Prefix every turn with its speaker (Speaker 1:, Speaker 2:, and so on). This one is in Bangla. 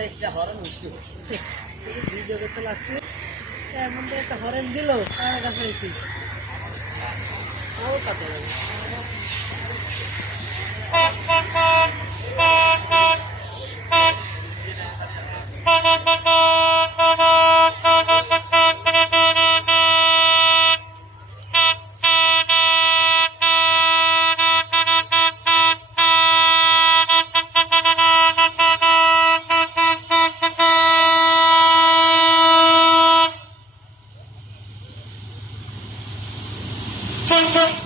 Speaker 1: আমার একটা হরণ উঠছিল ভিডিও করতে লাগছে এমন একটা হরেন দিল, তার কাছে ও যাবে Thank you.